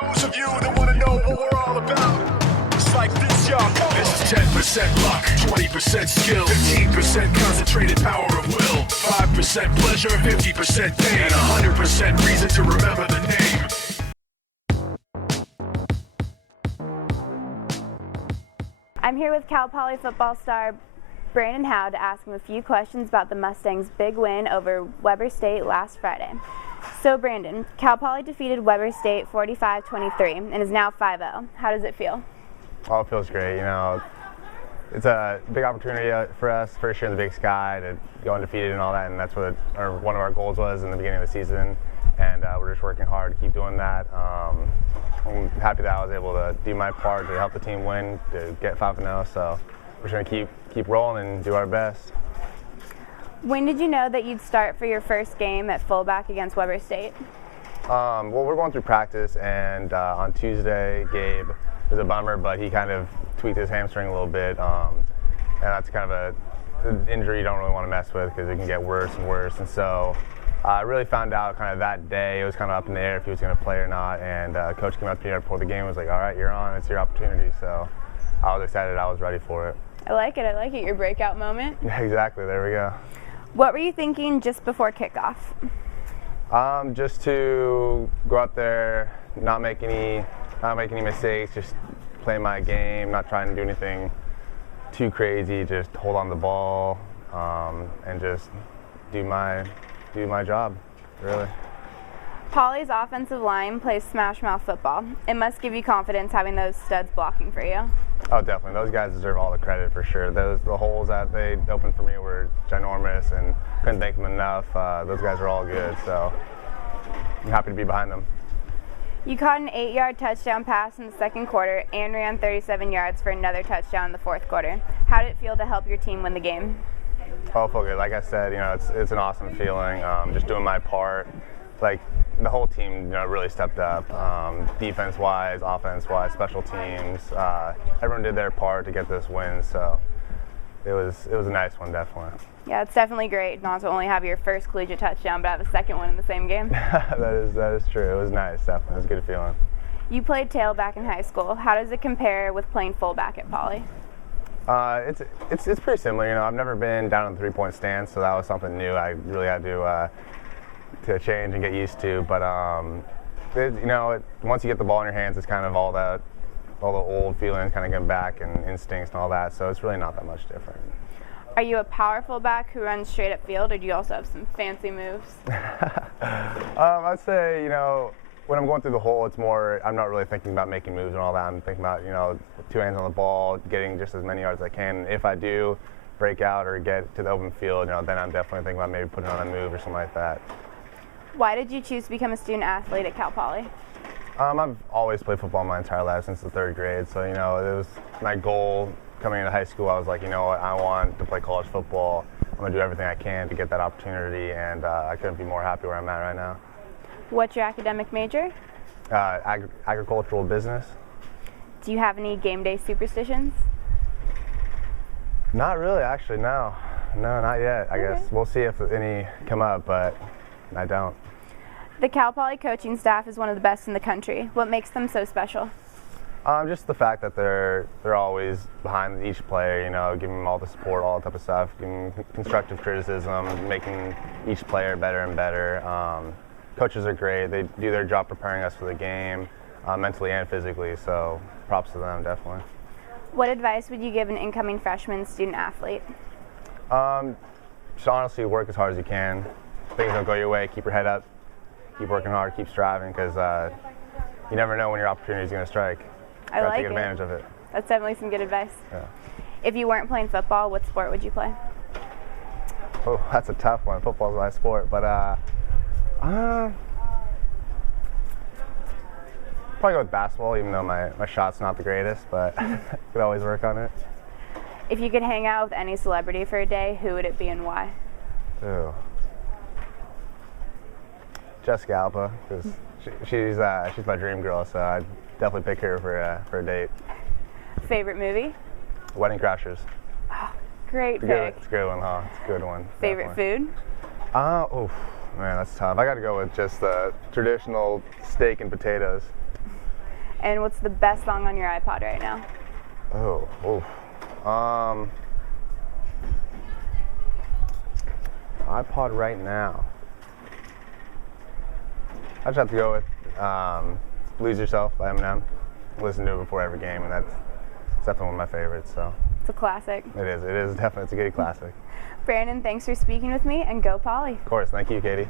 those of you that want to know what we're all about, it's like this, y'all. This is 10% luck, 20% skill, 15% concentrated power of will, 5% pleasure, 50% pain, and 100% reason to remember the name. I'm here with Cal Poly football star Brandon Howe to ask him a few questions about the Mustangs' big win over Weber State last Friday. So Brandon, Cal Poly defeated Weber State 45-23 and is now 5-0. How does it feel? Oh, it feels great. You know, it's a big opportunity for us, first year in the Big Sky, to go undefeated and all that, and that's what one of our goals was in the beginning of the season, and we're just working hard to keep doing that. I'm happy that I was able to do my part to help the team win, to get 5-0, so we're just going to keep rolling and do our best. When did you know that you'd start for your first game at fullback against Weber State? Well, we're going through practice, and on Tuesday, Gabe, it was a bummer, but he kind of tweaked his hamstring a little bit, and that's kind of an injury you don't really want to mess with because it can get worse and worse. And so I really found out kind of that day. It was kind of up in the air if he was going to play or not, and coach came up to me before the game and was like, all right, you're on, it's your opportunity. So I was excited, I was ready for it. I like it, your breakout moment. Yeah, exactly, there we go. What were you thinking just before kickoff? Just to go out there, not make any mistakes, just play my game, not trying to do anything too crazy, just hold on the ball, and just do my job, really. Poly's offensive line plays smash mouth football. It must give you confidence having those studs blocking for you. Oh, definitely. Those guys deserve all the credit for sure. The holes that they opened for me were ginormous, and couldn't thank them enough. Those guys are all good, so I'm happy to be behind them. You caught an 8-yard touchdown pass in the second quarter and ran 37 yards for another touchdown in the fourth quarter. How did it feel to help your team win the game? Oh, it felt good. Like I said, it's an awesome feeling. Just doing my part. Like the whole team, really stepped up. Defense-wise, offense-wise, special teams. Everyone did their part to get this win. So it was a nice one, definitely. Yeah, it's definitely great not to only have your first collegiate touchdown, but have a second one in the same game. that is true. It was nice, definitely. It was a good feeling. You played tailback in high school. How does it compare with playing fullback at Poly? It's pretty similar. I've never been down in the three-point stance, so that was something new. I really had to change and get used to. But once you get the ball in your hands, it's kind of all the old feelings kind of getting back and instincts and all that. So it's really not that much different. Are you a power fullback who runs straight up field, or do you also have some fancy moves? I'd say, when I'm going through the hole, it's more, I'm not really thinking about making moves and all that. I'm thinking about, two hands on the ball, getting just as many yards as I can. If I do break out or get to the open field, then I'm definitely thinking about maybe putting on a move or something like that. Why did you choose to become a student athlete at Cal Poly? I've always played football my entire life since the third grade, so it was my goal coming into high school. I was like, what, I want to play college football. I'm going to do everything I can to get that opportunity, and I couldn't be more happy where I'm at right now. What's your academic major? Agricultural business. Do you have any game day superstitions? Not really, actually, no. No, not yet. I guess we'll see if any come up, but I don't. The Cal Poly coaching staff is one of the best in the country. What makes them so special? Just the fact that they're always behind each player, giving them all the support, all that type of stuff, giving constructive criticism, making each player better and better. Coaches are great. They do their job preparing us for the game, mentally and physically, so props to them, definitely. What advice would you give an incoming freshman student athlete? Just honestly work as hard as you can. Things don't go your way, keep your head up, keep working hard, keep striving, because you never know when your opportunity is going to strike. I like take advantage of it. That's definitely some good advice. Yeah. If you weren't playing football, what sport would you play? Oh, that's a tough one. Football's my sport, but probably go with basketball, even though my shot's not the greatest, but could always work on it. If you could hang out with any celebrity for a day, who would it be and why? Ooh. Jessica Alba, because she's my dream girl, so I'd definitely pick her for a date. Favorite movie? Wedding Crashers. Oh, great pick. It's a good one, huh? It's a good one. Favorite definitely. Food? Man, that's tough. I got to go with just the traditional steak and potatoes. And what's the best song on your iPod right now? iPod right now. I just have to go with "Lose Yourself" by Eminem. Listen to it before every game, and that's definitely one of my favorites. So It's a classic. it is definitely, it's a good classic. Brandon, thanks for speaking with me, and go Poly. Of course, thank you, Katie.